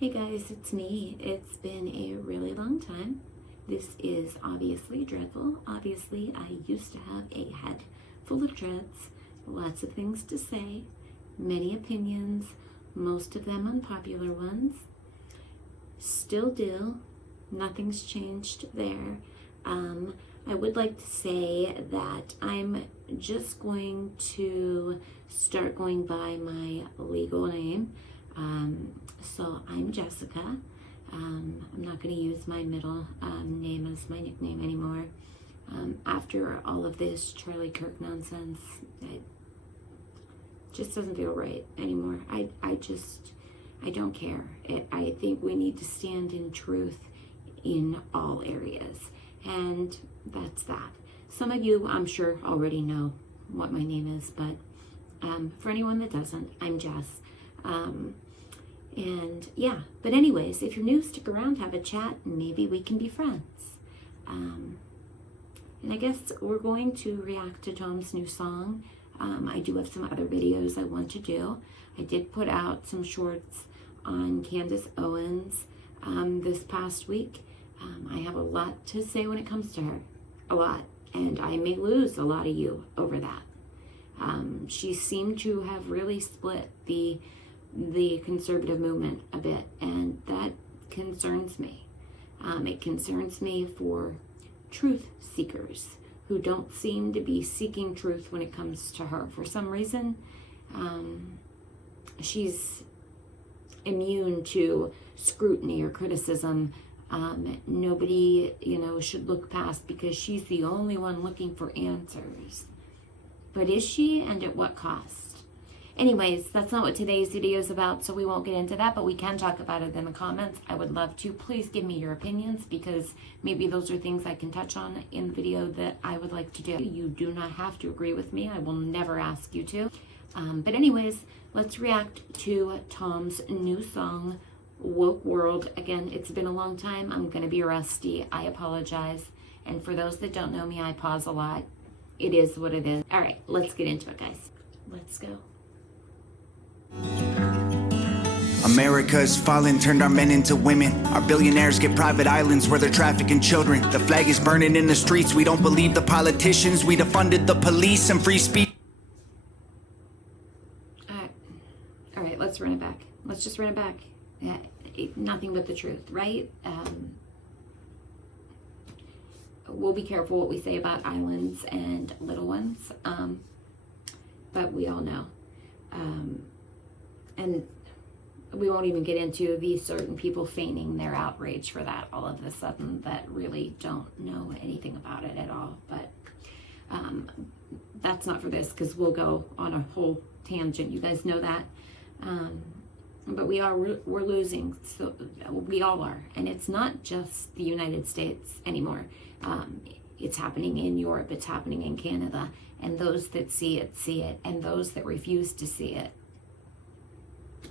Hey guys, it's me. It's been a really long time. This is Obviously Dreadful. Obviously, I used to have a head full of dreads, lots of things to say, many opinions, most of them unpopular ones. Still do. Nothing's changed there. I would like to say that I'm just going to start going by my legal name. So I'm Jessica. I'm not going to use my middle name as my nickname anymore. After all of this Charlie Kirk nonsense, it just doesn't feel right anymore. I don't care. I think we need to stand in truth in all areas. And that's that. Some of you, I'm sure, already know what my name is, but for anyone that doesn't, I'm Jess. And yeah, but anyways, if you're new, stick around, have a chat, and maybe we can be friends. And I guess we're going to react to Tom's new song. I do have some other videos I want to do. I did put out some shorts on Candace Owens this past week. I have a lot to say when it comes to her, a lot, and I may lose a lot of you over that. She seemed to have really split the conservative movement a bit, and that concerns me. It concerns me for truth seekers who don't seem to be seeking truth when it comes to her. For some reason, she's immune to scrutiny or criticism. Nobody, should look past because she's the only one looking for answers. But is she, and at what cost? Anyways, that's not what today's video is about, so we won't get into that, but we can talk about it in the comments. I would love to. Please give me your opinions, because maybe those are things I can touch on in the video that I would like to do. You do not have to agree with me. I will never ask you to. But anyways, let's react to Tom's new song, Woke World. Again, it's been a long time. I'm going to be rusty. I apologize. And for those that don't know me, I pause a lot. It is what it is. All right, let's get into it, guys. Let's go. America is fallen, turned our men into women. Our billionaires get private islands where they're trafficking children. The flag is burning in the streets. We don't believe the politicians. We defunded the police and free speech. All right, let's run it back. Let's just run it back. Nothing but the truth, right? We'll be careful what we say about islands and little ones, but we all know. And we won't even get into these certain people feigning their outrage for that all of a sudden that really don't know anything about it at all. But that's not for this, because we'll go on a whole tangent. You guys know that. But we're losing. So we all are. And it's not just the United States anymore. It's happening in Europe. It's happening in Canada. And those that see it. And those that refuse to see it,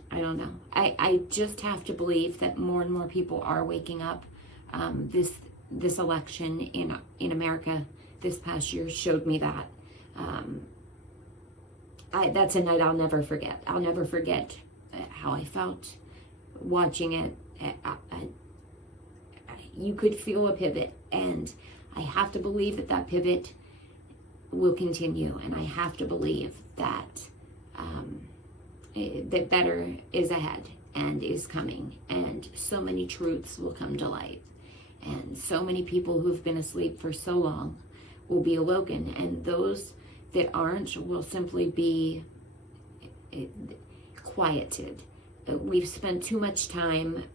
I don't know. I just have to believe that more and more people are waking up. This election in America this past year showed me that. That's a night I'll never forget. I'll never forget how I felt watching it. You could feel a pivot, and I have to believe that pivot will continue, and I have to believe that that better is ahead and is coming, and so many truths will come to light, and so many people who've been asleep for so long will be awoken, and those that aren't will simply be quieted. We've spent too much time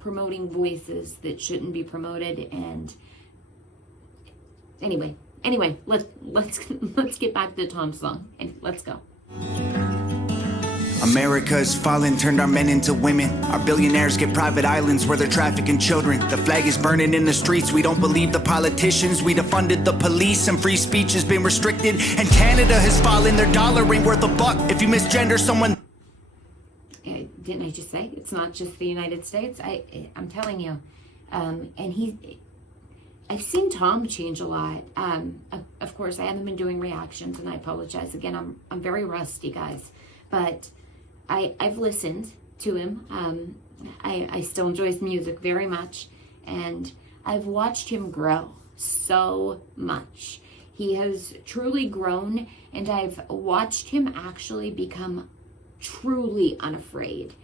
promoting voices that shouldn't be promoted, and anyway, let's get back to Tom's song, and let's go. America is fallen, turned our men into women. Our billionaires get private islands where they're trafficking children. The flag is burning in the streets. We don't believe the politicians. We defunded the police and free speech has been restricted. And Canada has fallen. Their dollar ain't worth a buck. If you misgender someone... Didn't I just say it's not just the United States? I'm telling you. And I've seen Tom change a lot. Of course, I haven't been doing reactions, and I apologize. Again, I'm very rusty, guys. But I've listened to him I still enjoy his music very much, and I've watched him grow so much. He has truly grown, and I've watched him actually become truly unafraid.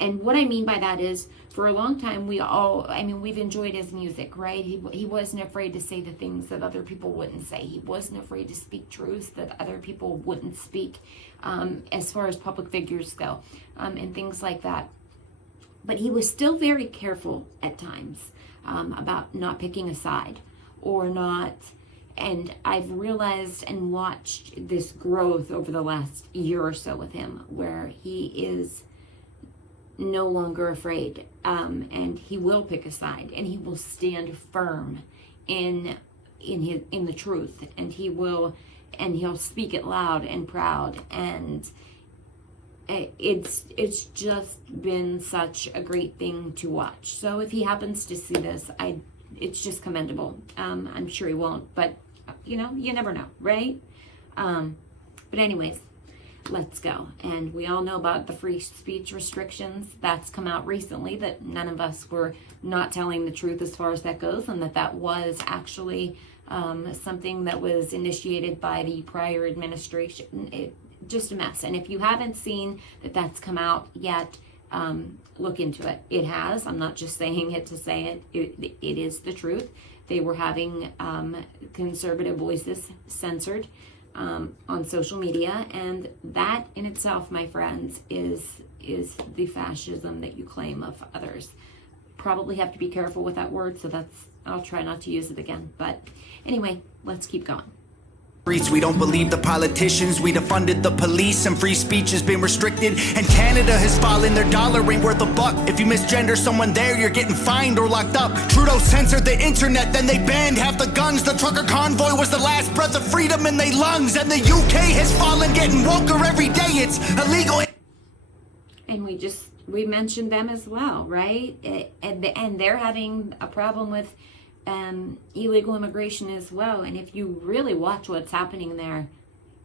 And what I mean by that is, for a long time, we've enjoyed his music, right? He wasn't afraid to say the things that other people wouldn't say. He wasn't afraid to speak truths that other people wouldn't speak, as far as public figures go, and things like that. But he was still very careful at times about not picking a side or not. And I've realized and watched this growth over the last year or so with him, where he is no longer afraid, and he will pick a side, and he will stand firm in the truth, and he'll speak it loud and proud, and it's just been such a great thing to watch. So if he happens to see this, it's just commendable. I'm sure he won't, but you never know, right? But anyways, let's go. And we all know about the free speech restrictions. That's come out recently, that none of us were not telling the truth as far as that goes, and that was actually something that was initiated by the prior administration. Just a mess. And if you haven't seen that that's come out yet, look into it. It has. I'm not just saying it to say it. It is the truth. They were having conservative voices censored on social media, and that in itself, my friends, is the fascism that you claim of others. Probably have to be careful with that word, so I'll try not to use it again. But anyway, let's keep going. We don't believe the politicians, we defunded the police, and free speech has been restricted, and Canada has fallen, their dollar ain't worth a buck. If you misgender someone there, you're getting fined or locked up. Trudeau censored the internet, then they banned half the guns. The trucker convoy was the last breath of freedom in their lungs, and the UK has fallen, getting woker every day. It's illegal. And we mentioned them as well, right? And they're having a problem with illegal immigration as well. And if you really watch what's happening there,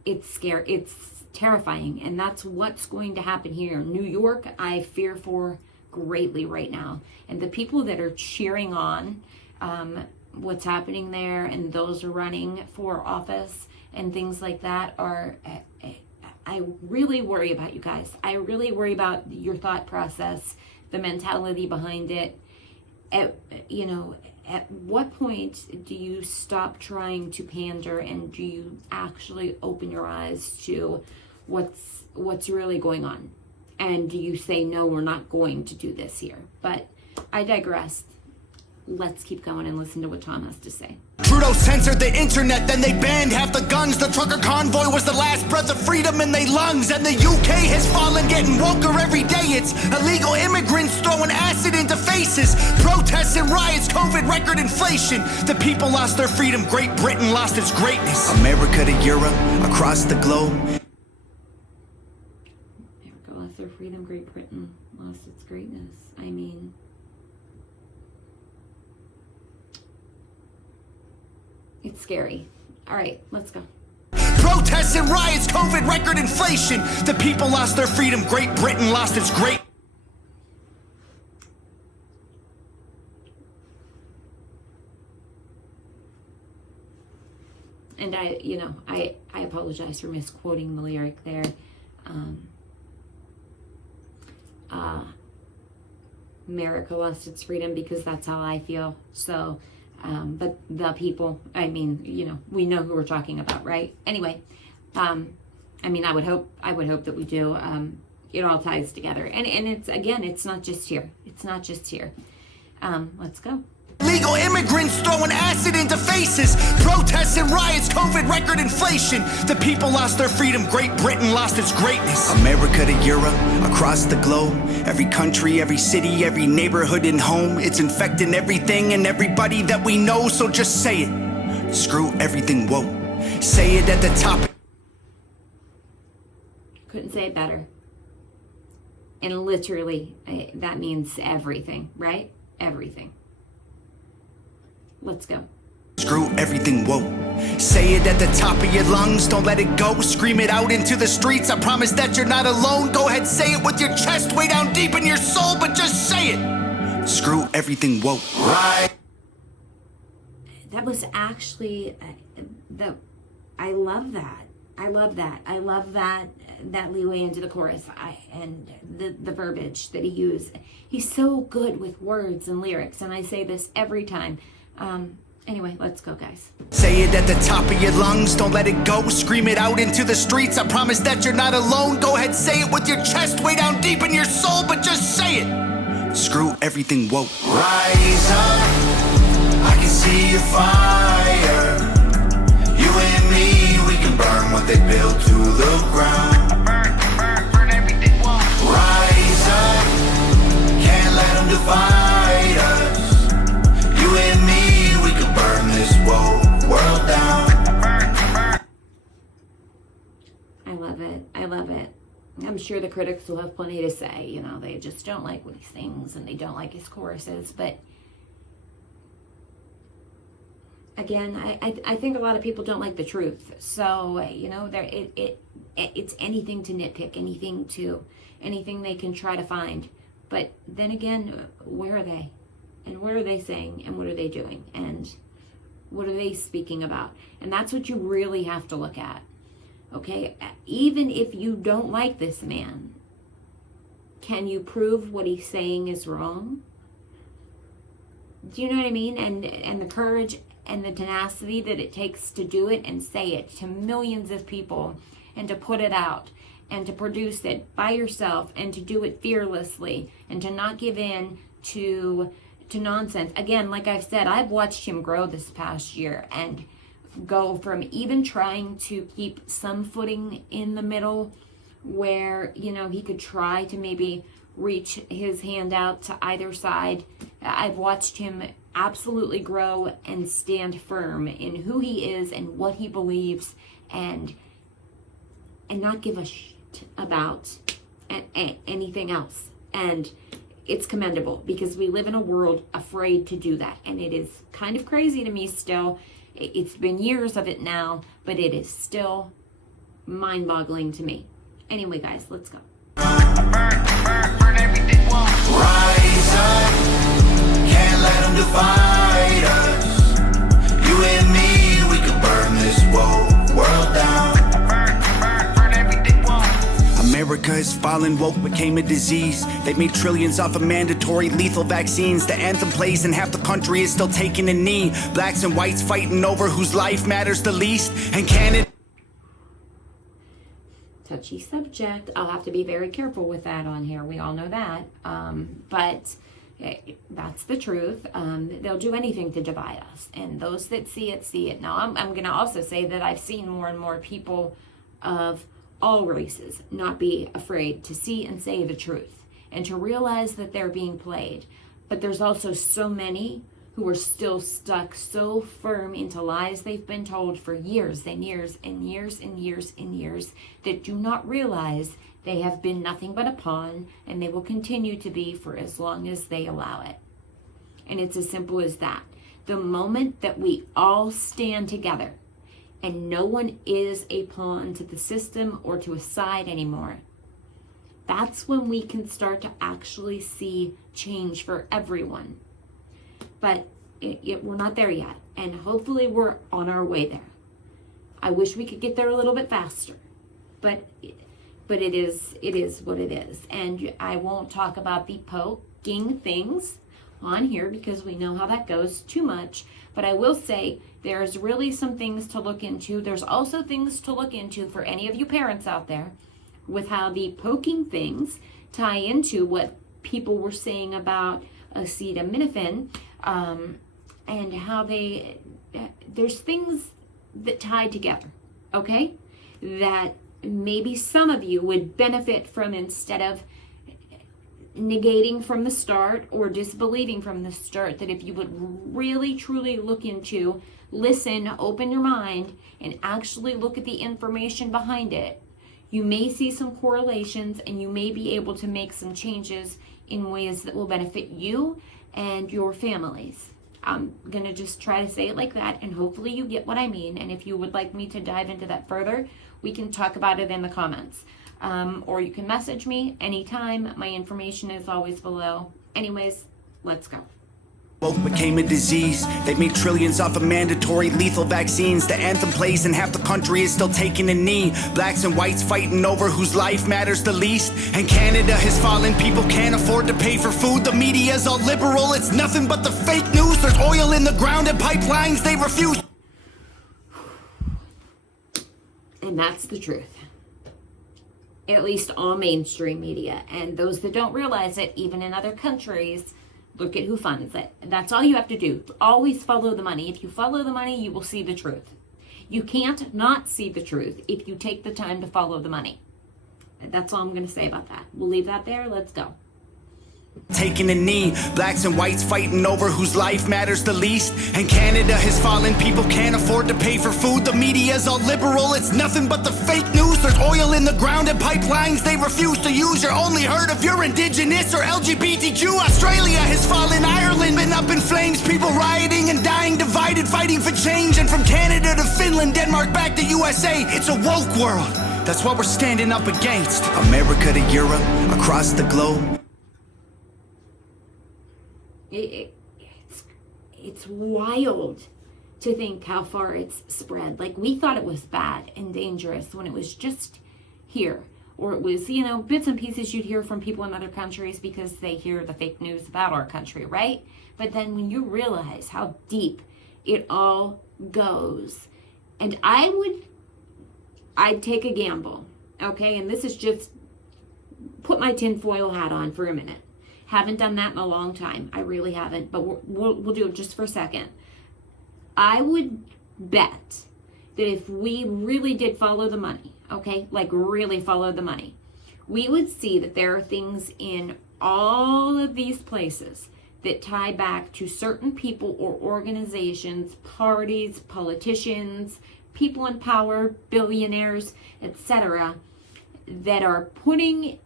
it's scary. It's terrifying. And that's what's going to happen here. New York, I fear for greatly right now. And the people that are cheering on what's happening there, and those are running for office and things like that, I really worry about you guys. I really worry about your thought process, the mentality behind it. At what point do you stop trying to pander, and do you actually open your eyes to what's really going on? And do you say, no, we're not going to do this here? But I digress. Let's keep going and listen to what Tom has to say. Trudeau censored the internet, then they banned half the guns. The trucker convoy was the last breath of freedom in their lungs, and the UK has fallen, getting woker every day. It's illegal immigrants throwing acid into faces, protests and riots, COVID record inflation. The people lost their freedom, Great Britain lost its greatness. America to Europe, across the globe. America lost their freedom, Great Britain lost its greatness. I mean, it's scary. All right, let's go. Protests and riots, COVID record inflation. The people lost their freedom, Great Britain lost its great. And I apologize for misquoting the lyric there. America lost its freedom, because that's how I feel. So, but the people, we know who we're talking about, right? Anyway, I would hope that we do. It all ties together, and it's not just here. It's not just here. Let's go. Legal immigrants throwing acid into faces, protests and riots, COVID record inflation. The people lost their freedom, Great Britain lost its greatness. America to Europe, across the globe, every country, every city, every neighborhood and home. It's infecting everything and everybody that we know, so just say it. Screw everything woke. Say it at the top. Couldn't say it better. And literally, that means everything, right? Everything. Let's go. Screw everything, whoa. Say it at the top of your lungs, don't let it go. Scream it out into the streets, I promise that you're not alone. Go ahead, say it with your chest way down deep in your soul, but just say it. Screw everything, whoa. Right. That was actually, I love that. I love that leeway into the chorus and the verbiage that he used. He's so good with words and lyrics, and I say this every time. Anyway, let's go, guys. Say it at the top of your lungs, don't let it go. Scream it out into the streets, I promise that you're not alone. Go ahead, say it with your chest way down deep in your soul, but just say it. Screw everything, whoa. Rise up, I can see your fire. You and me, we can burn what they built to the ground. Burn everything, whoa. Rise up, can't let them divide us. You and me, we can burn this world down. I love it. I'm sure the critics will have plenty to say. You know, they just don't like what he sings and they don't like his choruses. But again, I think a lot of people don't like the truth. So, you know, it's anything to nitpick, anything they can try to find. But then again, where are they? And what are they saying? And what are they doing? And what are they speaking about? And that's what you really have to look at. Okay? Even if you don't like this man, can you prove what he's saying is wrong? Do you know what I mean? And the courage and the tenacity that it takes to do it and say it to millions of people and to put it out and to produce it by yourself and to do it fearlessly and to not give in to nonsense. Again, like I've said, I've watched him grow this past year and go from even trying to keep some footing in the middle where, you know, he could try to maybe reach his hand out to either side. I've watched him absolutely grow and stand firm in who he is and what he believes and not give a shit about anything else. And it's commendable because we live in a world afraid to do that. And it is kind of crazy to me still. It's been years of it now, but it is still mind-boggling to me. Anyway, guys, let's go. Burn everything, rise up, can't let them divide us. You and me, we can burn this world down. Burn everything, America is fallen, woke became a disease. They made trillions off of mandatory lethal vaccines. The anthem plays and half the country is still taking a knee. Blacks and whites fighting over whose life matters the least. And Canada... Touchy subject. I'll have to be very careful with that on here. We all know that. But that's the truth. They'll do anything to divide us. And those that see it, see it. Now, I'm going to also say that I've seen more and more people of all races not be afraid to see and say the truth and to realize that they're being played. But there's also so many who are still stuck so firm into lies they've been told for years and years and years and years and years that do not realize they have been nothing but a pawn and they will continue to be for as long as they allow it. And it's as simple as that. The moment that we all stand together and no one is a pawn to the system or to a side anymore, that's when we can start to actually see change for everyone. But we're not there yet, and hopefully we're on our way there. I wish we could get there a little bit faster, but it is what it is. And I won't talk about the poking things on here because we know how that goes too much. But I will say there's really some things to look into. There's also things to look into for any of you parents out there with how the poking things tie into what people were saying about acetaminophen, and how there's things that tie together, okay? That maybe some of you would benefit from instead of negating from the start or disbelieving from the start, that if you would really truly look into, listen, open your mind, and actually look at the information behind it, you may see some correlations and you may be able to make some changes in ways that will benefit you and your families. I'm going to just try to say it like that, and hopefully you get what I mean. And if you would like me to dive into that further, we can talk about it in the comments. Or you can message me anytime. My information is always below. Anyways, let's go. Woke became a disease. They made trillions off of mandatory lethal vaccines. The anthem plays and half the country is still taking a knee. Blacks and whites fighting over whose life matters the least. And Canada has fallen. People can't afford to pay for food. The media's all liberal. It's nothing but the fake news. There's oil in the ground and pipelines they refuse. And that's the truth. At least all mainstream media. And those that don't realize it, even in other countries, look at who funds it. That's all you have to do. Always follow the money. If you follow the money, you will see the truth. You can't not see the truth if you take the time to follow the money. That's all I'm going to say about that. We'll leave that there. Let's go. Taking a knee, blacks and whites fighting over whose life matters the least. And Canada has fallen, people can't afford to pay for food. The media's all liberal, it's nothing but the fake news. There's oil in the ground and pipelines they refuse to use. You're only heard if you're Indigenous or LGBTQ. Australia has fallen, Ireland been up in flames. People rioting and dying, divided, fighting for change. And from Canada to Finland, Denmark back to USA, it's a woke world. That's what we're standing up against. America to Europe, across the globe. It's wild to think how far it's spread. Like, we thought it was bad and dangerous when it was just here, or it was, you know, bits and pieces you'd hear from people in other countries because they hear the fake news about our country, right? But then when you realize how deep it all goes, and I'd take a gamble, okay? And this is just put my tinfoil hat on for a minute. Haven't done that in a long time. I really haven't, but we'll do it just for a second. I would bet that if we really did follow the money, okay, like really follow the money, we would see that there are things in all of these places that tie back to certain people or organizations, parties, politicians, people in power, billionaires, etc., that are funding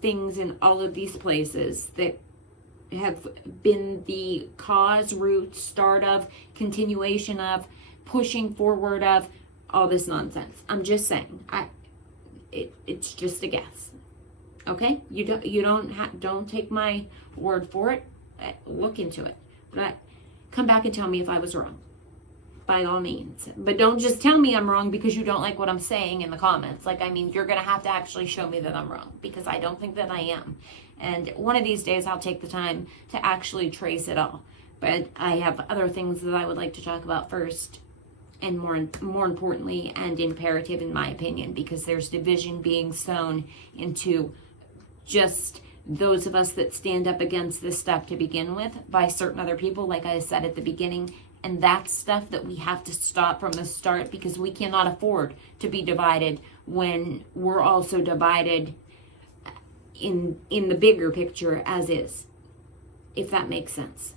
things in all of these places that have been the cause, root, start of, continuation of, pushing forward of all this nonsense. I'm just saying, it's just a guess. Okay, don't take my word for it. Look into it, but come back and tell me if I was wrong. By all means. But don't just tell me I'm wrong because you don't like what I'm saying in the comments. Like, I mean, you're going to have to actually show me that I'm wrong, because I don't think that I am. And one of these days I'll take the time to actually trace it all. But I have other things that I would like to talk about first, and more importantly and imperative in my opinion, because there's division being sown into just those of us that stand up against this stuff to begin with by certain other people, like I said at the beginning. And that's stuff that we have to stop from the start, because we cannot afford to be divided when we're also divided in the bigger picture as is, if that makes sense.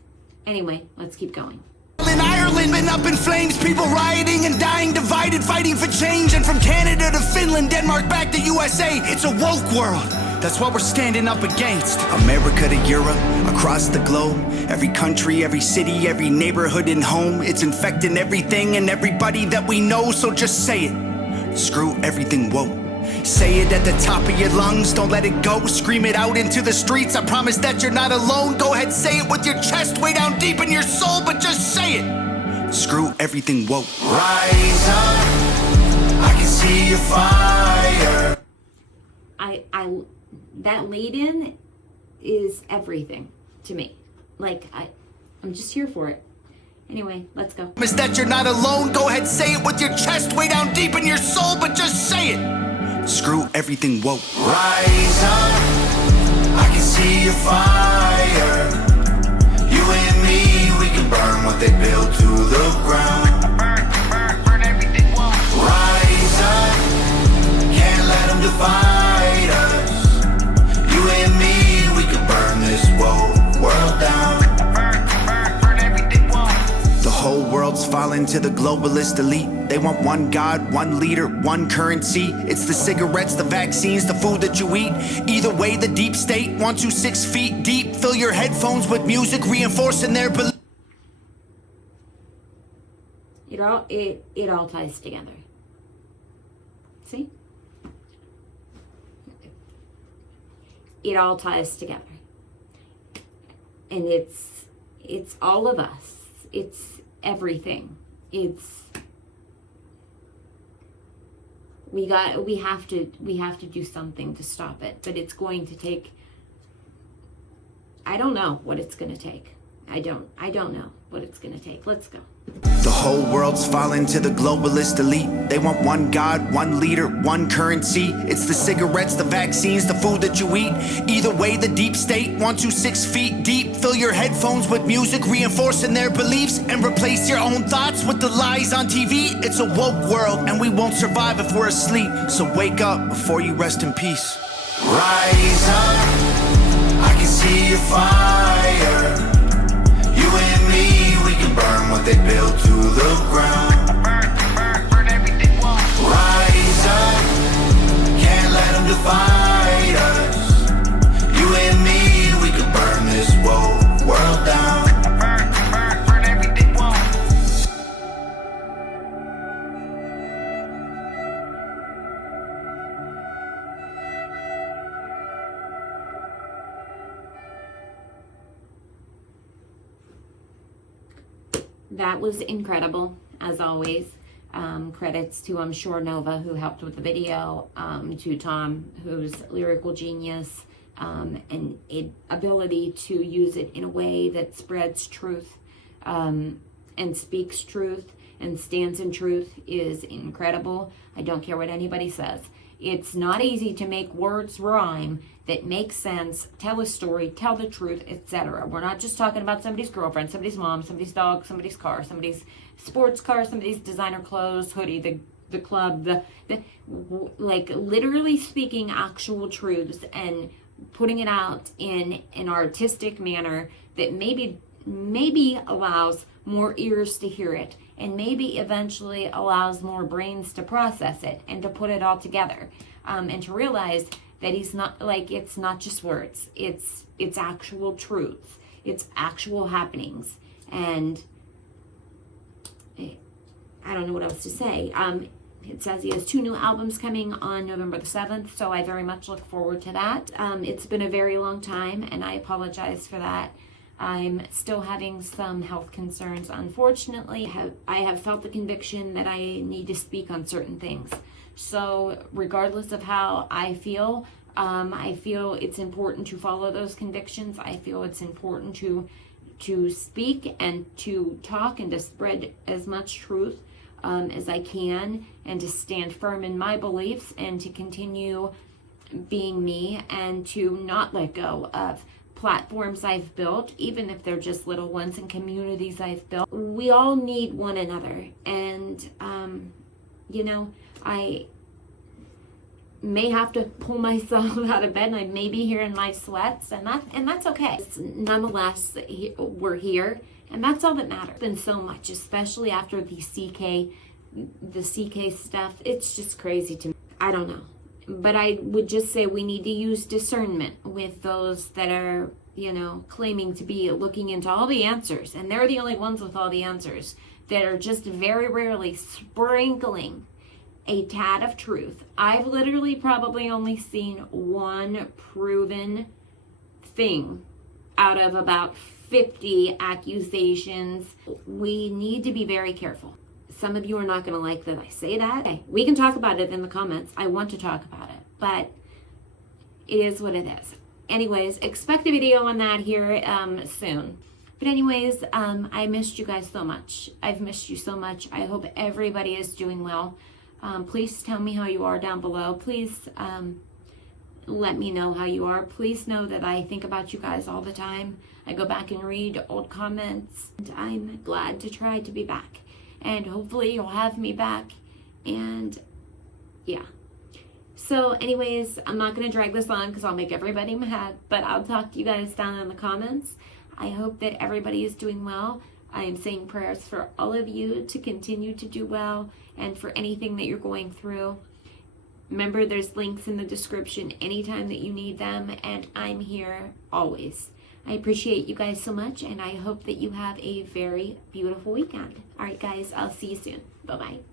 Anyway, let's keep going. In Ireland, been up in flames, people rioting and dying, divided, fighting for change. And from Canada to Finland, Denmark back to USA, it's a woke world. That's what we're standing up against. America to Europe, across the globe. Every country, every city, every neighborhood and home. It's infecting everything and everybody that we know, so just say it. Screw everything woke. Say it at the top of your lungs, don't let it go. Scream it out into the streets, I promise that you're not alone. Go ahead, say it with your chest way down deep in your soul, but just say it. Screw everything woke. Rise up, I can see your fire. That lead-in is everything to me. Like, I'm just here for it. Anyway, let's go. Promise that you're not alone. Go ahead, say it with your chest way down deep in your soul, but just say it. Screw everything woke. Rise up, I can see your fire. You and me, we can burn what they built to the ground. Burn everything woke. Rise up, can't let them divide us. You and me, we can burn this woke world down. Burn everything woke. The whole world's fire. falling to the globalist elite. They want one God, one leader, one currency. It's the cigarettes, the vaccines, the food that you eat. Either way, the deep state wants you 6 feet deep. Fill your headphones with music, reinforcing their belief. It all ties together. See? It all ties together. And it's all of us. It's everything. We have to do something to stop it, but it's going to take, I don't know what it's going to take. I don't know what it's going to take. Let's go. The whole world's falling to the globalist elite. They want one God, one leader, one currency. It's the cigarettes, the vaccines, the food that you eat. Either way, the deep state wants you 6 feet deep. Fill your headphones with music, reinforcing their beliefs, and replace your own thoughts with the lies on TV. It's a woke world, and we won't survive if we're asleep. So wake up before you rest in peace. Rise up, I can see your fire. You and me, we can burn what they built to the ground. Burn everything. Rise up, can't let them divide us. You and me, we can burn this woke world down. Burn everything. That was incredible, as always. Credits to, I'm sure, Nova, who helped with the video, to Tom, who's lyrical genius, and ability to use it in a way that spreads truth, and speaks truth, and stands in truth is incredible. I don't care what anybody says. It's not easy to make words rhyme that make sense, tell a story, tell the truth, etc. We're not just talking about somebody's girlfriend, somebody's mom, somebody's dog, somebody's car, somebody's sports car, somebody's designer clothes, hoodie, the club, like literally speaking actual truths and putting it out in an artistic manner that maybe allows more ears to hear it, and maybe eventually allows more brains to process it and to put it all together, and to realize that he's not, like, it's not just words, it's actual truths, it's actual happenings. And I don't know what else to say. It says he has 2 new albums coming on November the 7th, so I very much look forward to that. It's been a very long time, and I apologize for that. I'm still having some health concerns, unfortunately. I have felt the conviction that I need to speak on certain things. So regardless of how I feel it's important to follow those convictions. I feel it's important to speak and to talk and to spread as much truth as I can, and to stand firm in my beliefs, and to continue being me, and to not let go of platforms I've built, even if they're just little ones, and communities I've built. We all need one another, and I may have to pull myself out of bed, and I may be here in my sweats, and that's okay. Nonetheless, we're here, and that's all that matters. It's been so much, especially after the CK stuff. It's just crazy to me. I don't know. But I would just say we need to use discernment with those that are, claiming to be looking into all the answers. And they're the only ones with all the answers, that are just very rarely sprinkling a tad of truth. I've literally probably only seen one proven thing out of about 50 accusations. We need to be very careful. Some of you are not going to like that I say that. Okay, we can talk about it in the comments. I want to talk about it, but it is what it is. Anyways, expect a video on that here soon. But anyways, I missed you guys so much. I've missed you so much. I hope everybody is doing well. Please tell me how you are down below. Please let me know how you are. Please know that I think about you guys all the time. I go back and read old comments, and I'm glad to try to be back. And hopefully you'll have me back. And yeah. So anyways, I'm not going to drag this on because I'll make everybody mad. But I'll talk to you guys down in the comments. I hope that everybody is doing well. I am saying prayers for all of you to continue to do well and for anything that you're going through. Remember, there's links in the description anytime that you need them, and I'm here always. I appreciate you guys so much, and I hope that you have a very beautiful weekend. All right, guys, I'll see you soon. Bye-bye.